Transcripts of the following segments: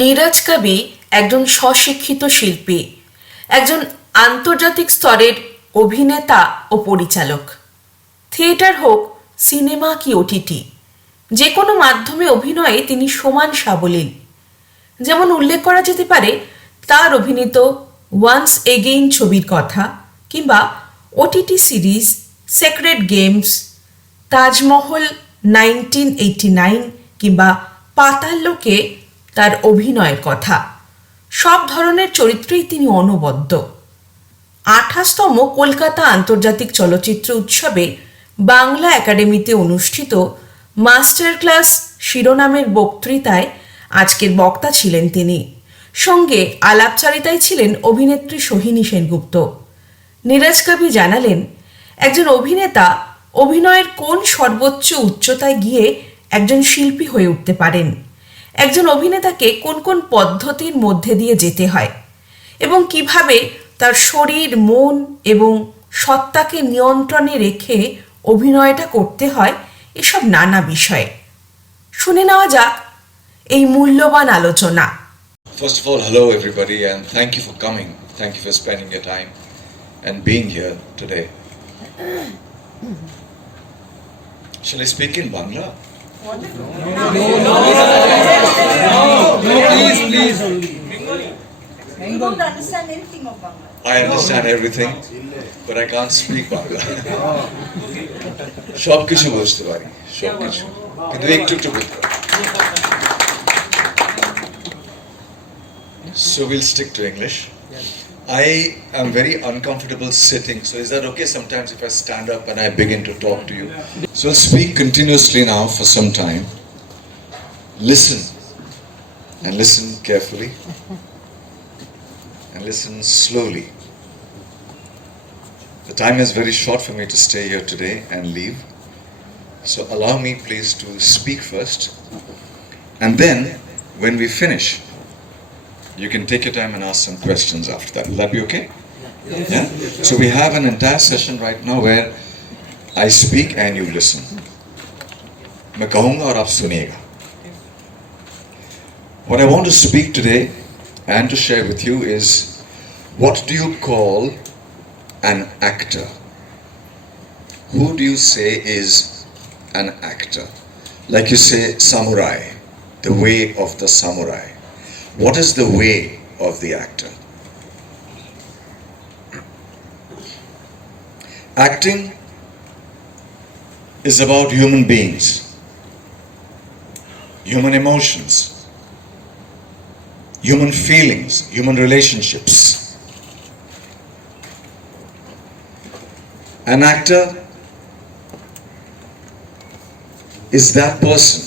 নীরাজ কাবি একজন স্বশিক্ষিত শিল্পী, একজন আন্তর্জাতিক স্তরের অভিনেতা ও পরিচালক। থিয়েটার হোক, সিনেমা কি ওটিটি, যে কোনো মাধ্যমে অভিনয়ে তিনি সমান সাবলীল। যেমন উল্লেখ করা যেতে পারে তার অভিনীত ওয়ান্স এগেইন ছবির কথা, কিংবা OTT series Sacred Games, Taj Mahal 1989, কিংবা পাতাল লোকে তার অভিনয়ের কথা। সব ধরনের চরিত্রেই তিনি অনবদ্য। 28তম কলকাতা আন্তর্জাতিক চলচ্চিত্র উৎসবে বাংলা একাডেমিতে অনুষ্ঠিত মাস্টার ক্লাস শিরোনামের বক্তৃতায় আজকের বক্তা ছিলেন তিনি। সঙ্গে আলাপচারিতায় ছিলেন অভিনেত্রী সোহিনী সেনগুপ্ত। নীরাজ কাবি জানালেন, একজন অভিনেতা অভিনয়ের কোন সর্বোচ্চ উচ্চতায় গিয়ে একজন শিল্পী হয়ে উঠতে পারেন, একজন অভিনেতাকে কোন কোন পদ্ধতির মধ্যে দিয়ে যেতে হয় এবং কিভাবে তার শরীর, মন এবং সত্তাকে নিয়ন্ত্রণে রেখে অভিনয়টা করতে হয়, এসব নানা বিষয়ে শুনে নেওয়া যাক এই মূল্যবান আলোচনা। First of all, hello everybody, and thank you for coming. Thank you for spending your time and being here today. Shall I speak in Bangla? No, please. You don't understand anything of Bangla. I understand everything, but I can't speak Bangla. সব কিছু বুঝতে পারি, সব কিছু, কিন্তু একটু একটু বুঝতে পারি। So we'll stick to English. I am very uncomfortable sitting, so is that okay sometimes if I stand up and I begin to talk to you? So I'll speak continuously now for some time. Listen, and listen carefully, and listen slowly. The time is very short for me to stay here today and leave, so allow me please to speak first, and then when we finish, you can take your time and ask some questions after that. Will that be okay? Yeah? So we have an entire session right now where I speak and you listen. मैं कहूँगा और आप सुनिएगा. What I want to speak today and to share with you is, what do you call an actor? Who do you say is an actor? Like you say samurai, the way of the samurai. What is the way of the actor? Acting is about human beings, human emotions, human feelings, human relationships. An actor is that person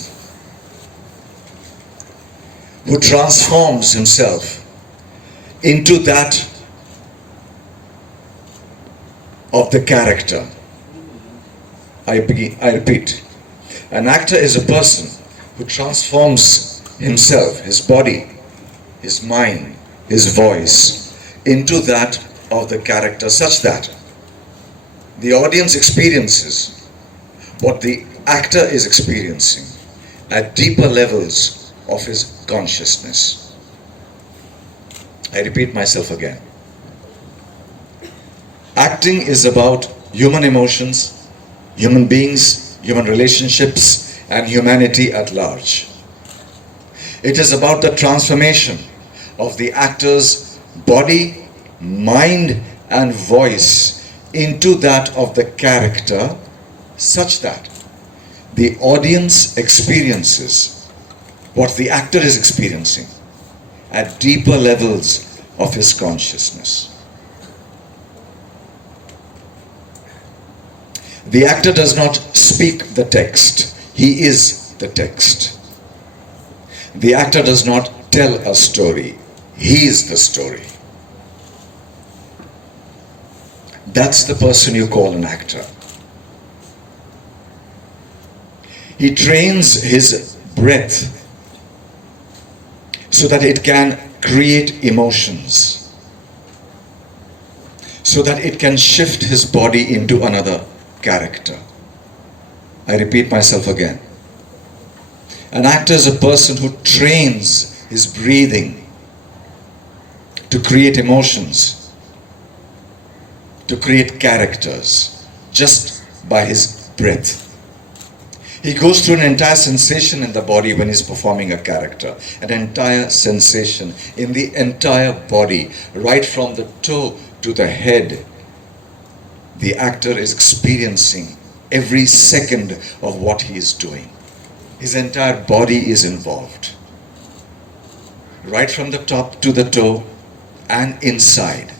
who transforms himself into that of the character. I repeat, an actor is a person who transforms himself, his body, his mind, his voice into that of the character, such that the audience experiences what the actor is experiencing at deeper levels of his consciousness. I repeat myself again. Acting is about human emotions, human beings, human relationships, and humanity at large. It is about the transformation of the actor's body, mind, and voice into that of the character, such that the audience experiences what the actor is experiencing at deeper levels of his consciousness. The actor does not speak the text, he is the text. The actor does not tell a story, he is the story. That's the person you call an actor. He trains his breath so that it can create emotions, so that it can shift his body into another character. I repeat myself again. An actor is a person who trains his breathing, to create emotions, to create characters, just by his breath. He goes through an entire sensation in the body when he's performing a character. An entire sensation in the entire body, right from the toe to the head. The actor is experiencing every second of what he is doing. His entire body is involved. Right from the top to the toe and inside.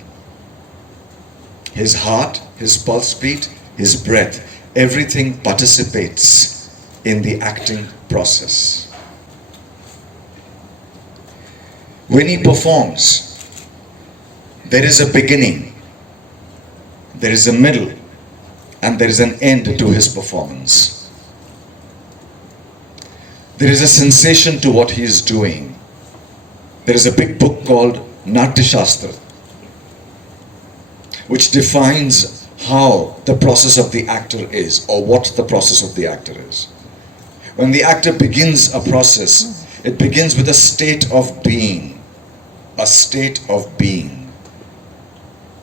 His heart, his pulse beat, his breath, everything participates in the acting process. When he performs, there is a beginning, there is a middle, and there is an end to his performance. There is a sensation to what he is doing. There is a big book called Natya Shastra, which defines how the process of the actor is, or what the process of the actor is. When the actor begins a process, it begins with a state of being. A state of being.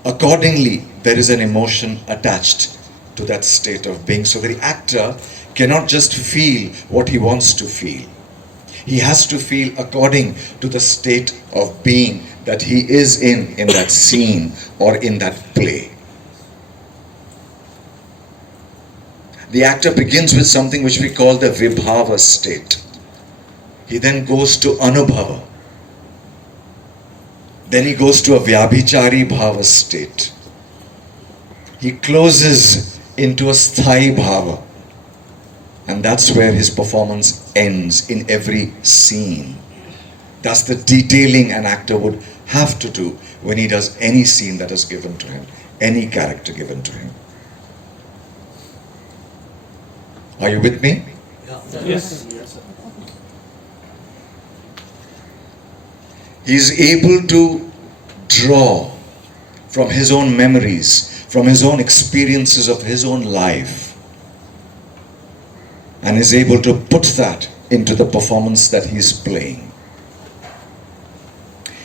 Accordingly, there is an emotion attached to that state of being. So the actor cannot just feel what he wants to feel. He has to feel according to the state of being that he is in that scene or in that play. The actor begins with something which we call the vibhava state. He then goes to anubhava. Then he goes to a vyabhichari bhava state. He closes into a sthai bhava. And that's where his performance ends in every scene. That's the detailing an actor would have to do when he does any scene that is given to him, any character given to him. Are you with me? Yes. He is able to draw from his own memories, from his own experiences of his own life, and is able to put that into the performance that he is playing.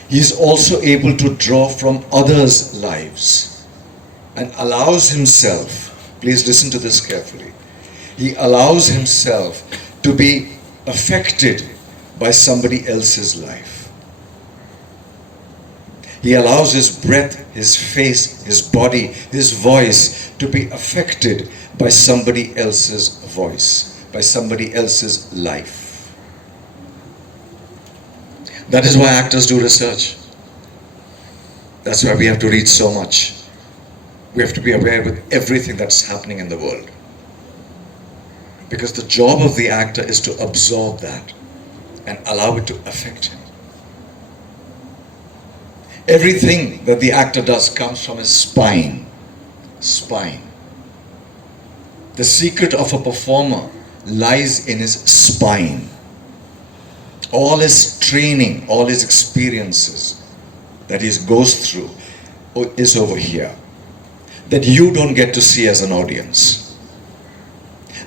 He is also able to draw from others' lives and allows himself, please listen to this carefully, he allows himself to be affected by somebody else's life. He allows his breath, his face, his body, his voice to be affected by somebody else's voice, by somebody else's life. That is why actors do research. That's why we have to read so much. We have to be aware with everything that's happening in the world. Because the job of the actor is to absorb that and allow it to affect him. Everything that the actor does comes from his spine. Spine. The secret of a performer lies in his spine. All his training, all his experiences that he goes through is over here. That you don't get to see as an audience.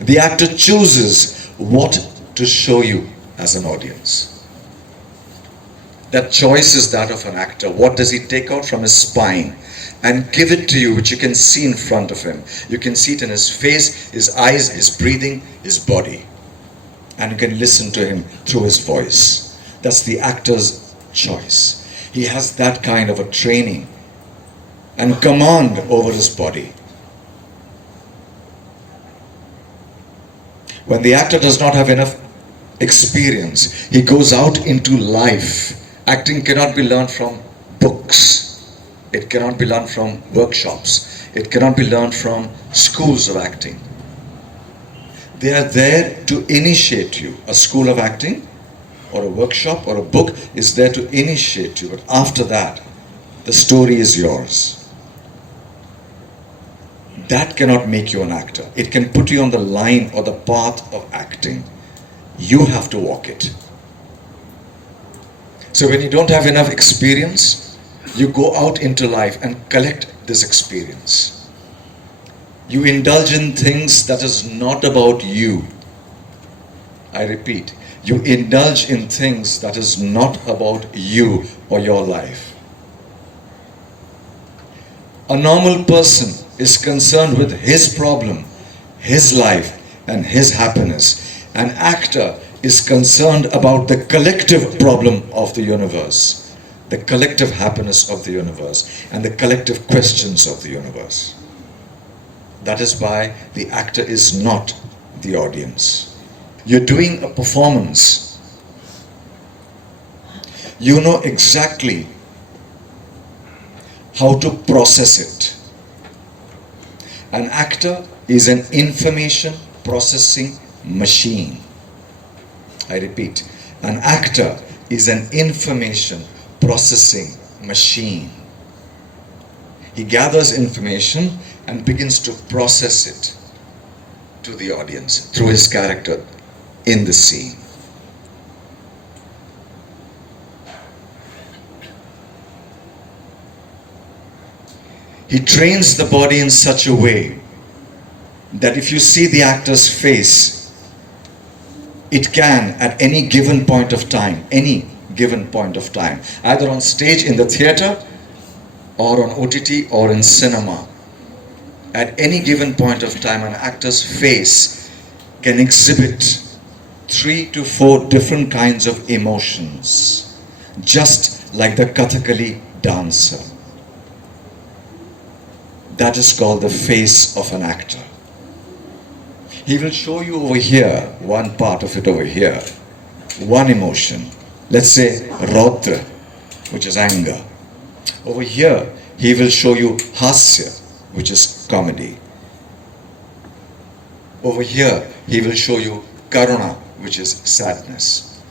The actor chooses what to show you as an audience. That choice is that of an actor. What does he take out from his spine and give it to you, which you can see in front of him. You can see it in his face, his eyes, his breathing, his body. And you can listen to him through his voice. That's the actor's choice. He has that kind of a training and command over his body. When the actor does not have enough experience, he goes out into life. Acting cannot be learned from books. It cannot be learned from workshops. It cannot be learned from schools of acting. They are there to initiate you. A school of acting or a workshop or a book is there to initiate you. But after that, the story is yours. That cannot make you an actor. It can put you on the line or the path of acting. You have to walk it. So when you don't have enough experience, you go out into life and collect this experience. You indulge in things that is not about you. I repeat, You indulge in things that is not about you or your life. A normal person is concerned with his problem, his life, and his happiness. An actor is concerned about the collective problem of the universe, the collective happiness of the universe, and the collective questions of the universe. That is why the actor is not the audience. You're doing a performance. You know exactly how to process it. An actor is an information processing machine. I repeat, an actor is an information processing machine. He gathers information and begins to process it to the audience through his character in the scene. He trains the body in such a way that if you see the actor's face, it can at any given point of time, either on stage in the theater or on OTT or in cinema, at any given point of time, an actor's face can exhibit 3 to 4 different kinds of emotions, just like the Kathakali dancer. That is called the face of an actor. He will show you over here, one part of it over here, one emotion. Let's say Raudra, which is anger. Over here, he will show you Hasya, which is comedy. Over here, he will show you Karuna, which is sadness.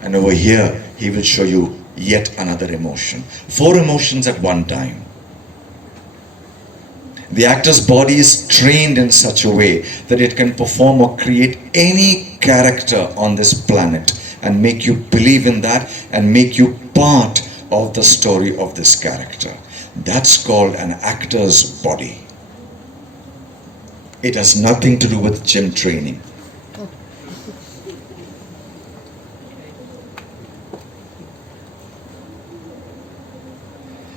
And over here, he will show you yet another emotion. 4 emotions at one time. The actor's body is trained in such a way that it can perform or create any character on this planet and make you believe in that and make you part of the story of this character. That's called an actor's body. It has nothing to do with gym training.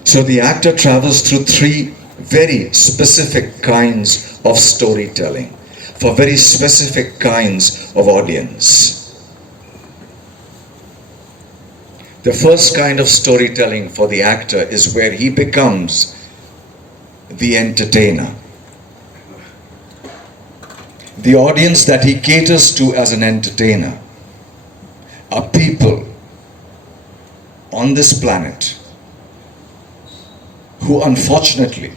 So the actor travels through 3 very specific kinds of storytelling for very specific kinds of audience. The first kind of storytelling for the actor is where he becomes the entertainer. The audience that he caters to as an entertainer are people on this planet who unfortunately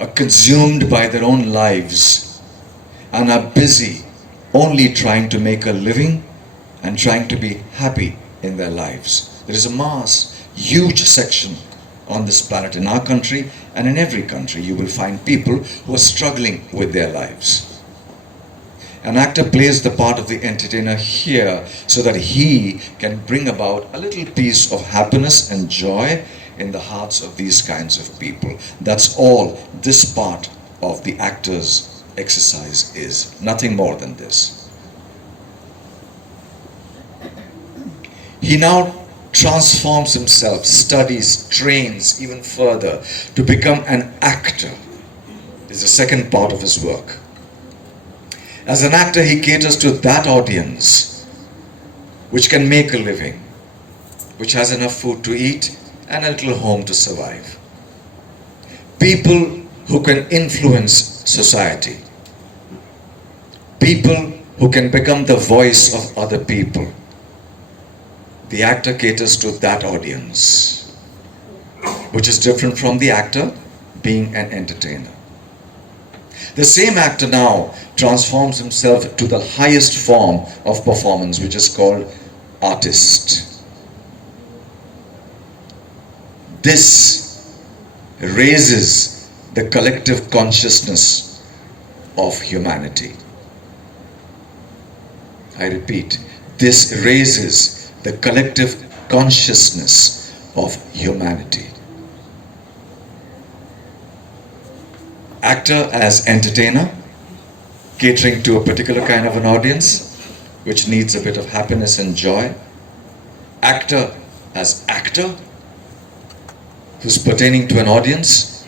are consumed by their own lives and are busy only trying to make a living and trying to be happy in their lives. There is a mass, huge section on this planet, in our country and in every country. You will find people who are struggling with their lives. An actor plays the part of the entertainer here so that he can bring about a little piece of happiness and joy in the hearts of these kinds of people. That's all this part of the actor's exercise is. Nothing more than this. He now transforms himself, studies, trains even further to become an actor. This is the second part of his work. As an actor, he caters to that audience which can make a living, which has enough food to eat and a little home to survive. People who can influence society. People who can become the voice of other people. The actor caters to that audience, which is different from the actor being an entertainer. The same actor now transforms himself to the highest form of performance, which is called artist. This raises the collective consciousness of humanity. I repeat, this raises the collective consciousness of humanity. Actor as entertainer, catering to a particular kind of an audience. which needs a bit of happiness and joy. Actor as actor, who's pertaining to an audience,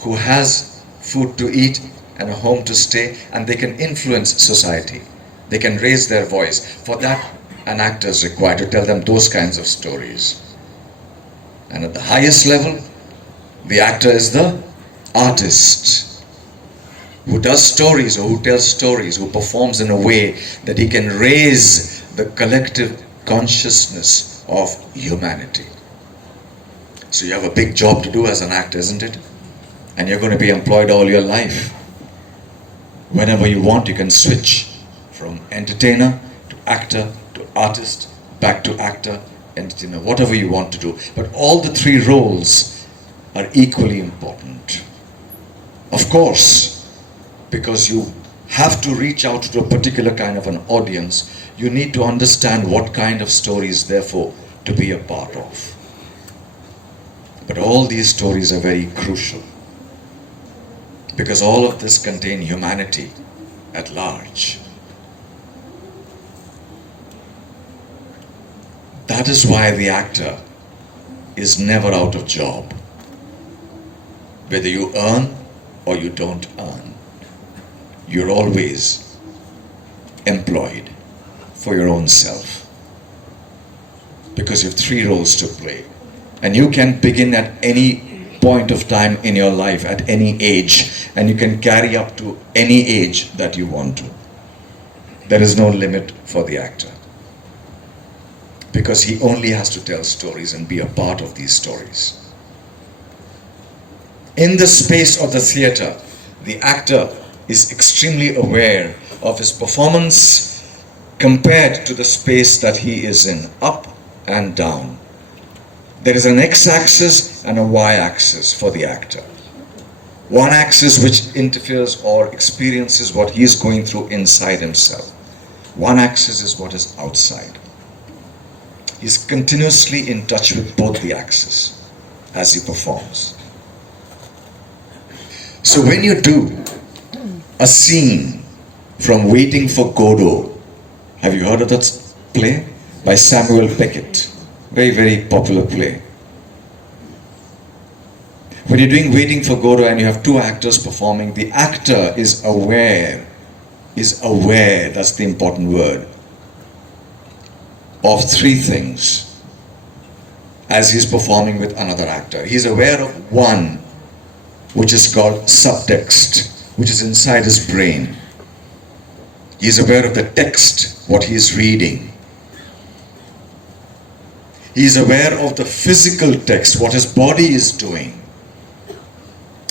who has food to eat and a home to stay, and they can influence society. They can raise their voice. For that, an actor is required to tell them those kinds of stories. And at the highest level, the actor is the artist, who does stories or who tells stories, who performs in a way that he can raise the collective consciousness of humanity. So you have a big job to do as an actor, isn't it? And you're going to be employed all your life. Whenever you want, you can switch from entertainer to actor to artist, back to actor, entertainer, whatever you want to do. But all the three roles are equally important. Of course, because you have to reach out to a particular kind of an audience, you need to understand what kind of stories, therefore, to be a part of. But all these stories are very crucial, because all of this contain humanity at large. That is why the actor is never out of job. Whether you earn or you don't earn, you're always employed for your own self, because you have three roles to play. And you can begin at any point of time in your life, at any age, and you can carry up to any age that you want to. There is no limit for the actor, because he only has to tell stories and be a part of these stories. In the space of the theater, the actor is extremely aware of his performance compared to the space that he is in, up and down. There is an x-axis and a y-axis for the actor. One axis which interferes or experiences what he is going through inside himself. One axis is what is outside. He is continuously in touch with both the axes as he performs. So when you do a scene from Waiting for Godot, have you heard of that play? By Samuel Beckett. Very, very popular play. When you're doing Waiting for Godot and you have two actors performing, the actor is aware, that's the important word, of three things as he's performing with another actor. He's aware of one, which is called subtext, which is inside his brain. He's aware of the text, what he is reading. He is aware of the physical text, what his body is doing.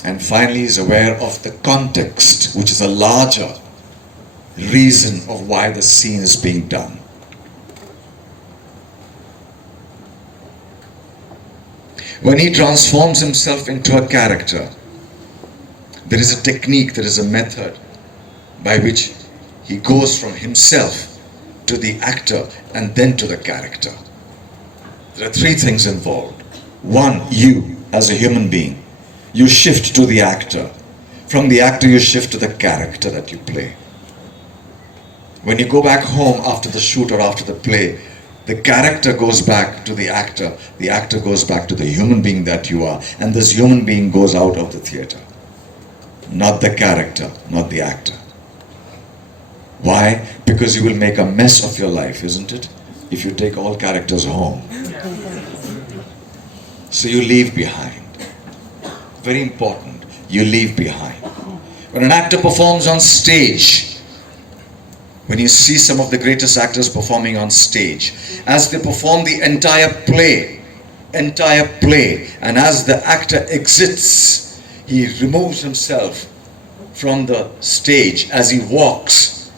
And finally, he is aware of the context, which is a larger reason of why the scene is being done. When he transforms himself into a character, there is a technique, there is a method by which he goes from himself to the actor and then to the character. There are three things involved. One, you as a human being, you shift to the actor. From the actor you shift to the character that you play. When you go back home after the shoot or after the play, the character goes back to the actor goes back to the human being that you are, and this human being goes out of the theater. Not the character, not the actor. Why? Because you will make a mess of your life, isn't it? If you take all characters home. So you leave behind. Very important, you leave behind. When an actor performs on stage, when you see some of the greatest actors performing on stage, as they perform the entire play, and as the actor exits, he removes himself from the stage. As he walks,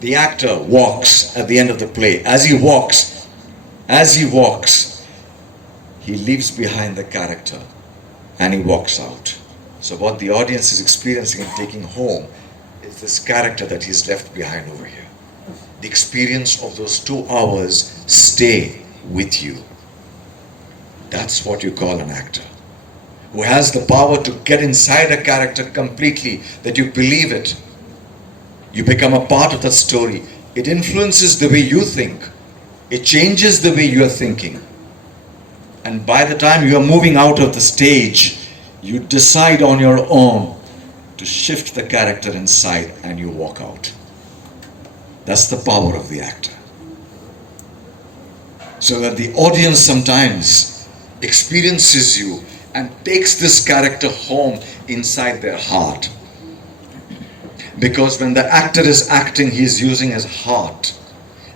the actor walks at the end of the play. As he walks, he leaves behind the character and he walks out. So what the audience is experiencing and taking home is this character that he's left behind over here. The experience of those 2 hours stay with you. That's what you call an actor, who has the power to get inside a character completely, that you believe it. You become a part of that story. It influences the way you think. It changes the way you are thinking. And by the time you are moving out of the stage, you decide on your own to shift the character inside and you walk out. That's the power of the actor. So that the audience sometimes experiences you and takes this character home inside their heart. Because when the actor is acting, he is using his heart.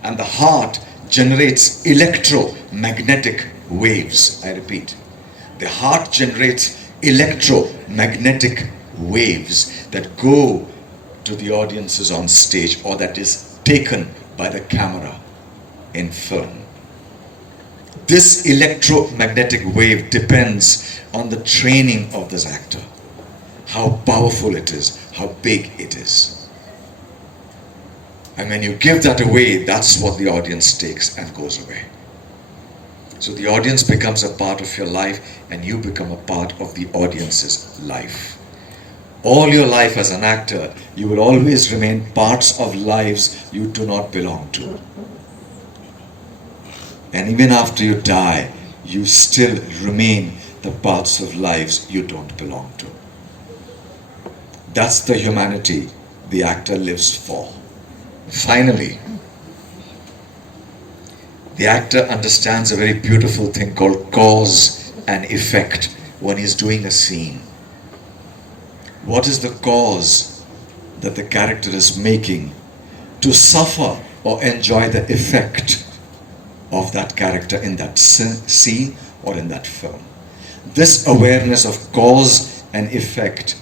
And the heart generates electromagnetic waves. I repeat, the heart generates electromagnetic waves that go to the audiences on stage, or that is taken by the camera in film. This electromagnetic wave depends on the training of this actor, how powerful it is, how big it is. And when you give that away, that's what the audience takes and goes away. So the audience becomes a part of your life and you become a part of the audience's life. All your life as an actor, you will always remain parts of lives you do not belong to. And even after you die, you still remain the parts of lives you don't belong to. That's the humanity the actor lives for. Finally, the actor understands a very beautiful thing called cause and effect when he's doing a scene. What is the cause that the character is making to suffer or enjoy the effect of that character in that scene or in that film? This awareness of cause and effect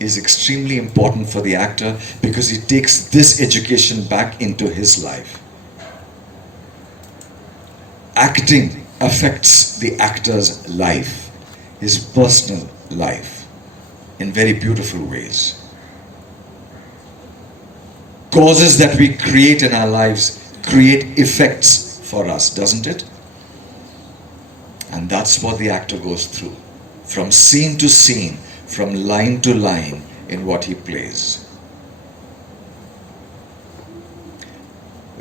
is extremely important for the actor because he takes this education back into his life. Acting affects the actor's life, his personal life, in very beautiful ways. Causes that we create in our lives create effects for us, doesn't it? And that's what the actor goes through, from scene to scene, from line to line in what he plays.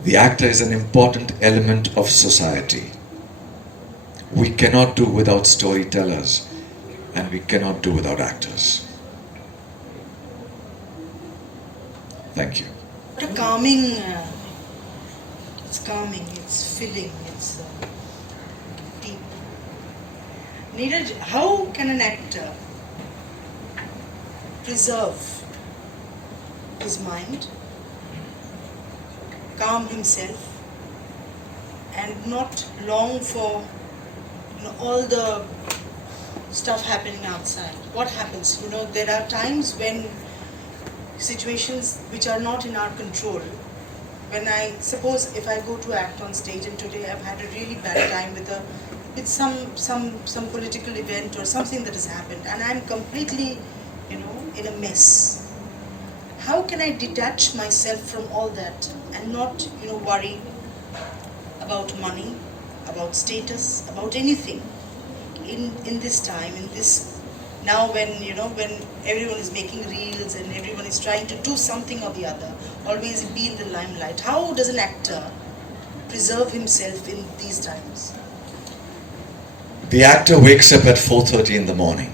The actor is an important element of society. We cannot do without storytellers, and we cannot do without actors. Thank you. What a calming, it's calming, it's filling, it's deep. Neeraj, how can an actor preserve his mind, calm himself, and not long for all the stuff happening outside? What happens? There are times when situations which are not in our control. When I suppose if I go to act on stage, and today I've had a really bad time with some political event or something that has happened, and I'm completely in a mess. How can I detach myself from all that and not worry about money, about status, about anything in this time, in this now when everyone is making reels and everyone is trying to do something or the other, always be in the limelight? How does an actor preserve himself in these times? The actor wakes up at 4:30 in the morning.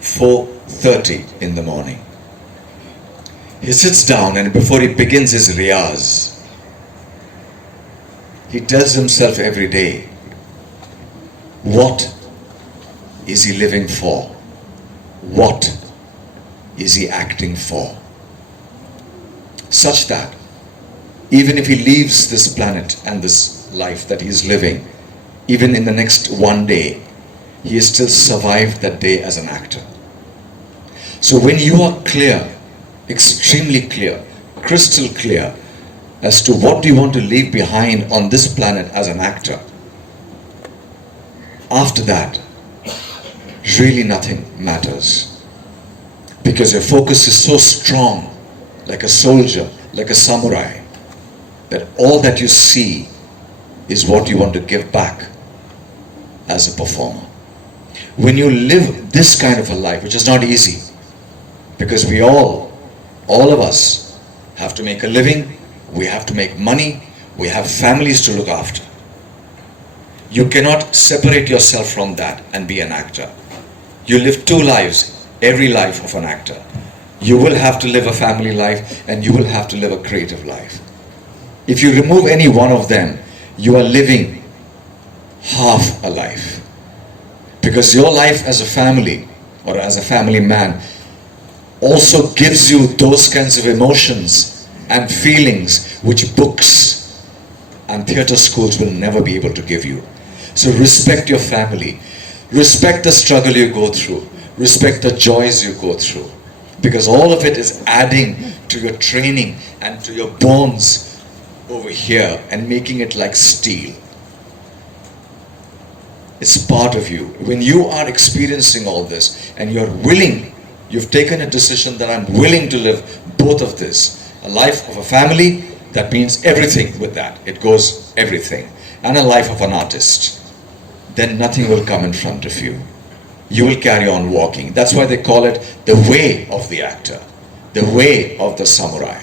4:30 in the morning. He sits down, and before he begins his riyaz, he tells himself every day, what is he living for? What is he acting for? Such that even if he leaves this planet and this life that he is living, even in the next one day, he has still survived that day as an actor. So when you are clear, extremely clear, crystal clear as to what you want to leave behind on this planet as an actor, after that, really nothing matters. Because your focus is so strong, like a soldier, like a samurai, that all that you see is what you want to give back as a performer. When you live this kind of a life, which is not easy, because we all of us have to make a living, we have to make money, we have families to look after. You cannot separate yourself from that and be an actor. You live two lives, every life of an actor. You will have to live a family life and you will have to live a creative life. If you remove any one of them, you are living half a life. Because your life as a family or as a family man also gives you those kinds of emotions and feelings which books and theatre schools will never be able to give you. So respect your family. Respect the struggle you go through. Respect the joys you go through. Because all of it is adding to your training and to your bones over here and making it like steel. It's part of you. When you are experiencing all this and you're willing, you've taken a decision that I'm willing to live both of this. A life of a family, that means everything with that. It goes everything. And a life of an artist. Then nothing will come in front of you. You will carry on walking. That's why they call it the way of the actor, the way of the samurai.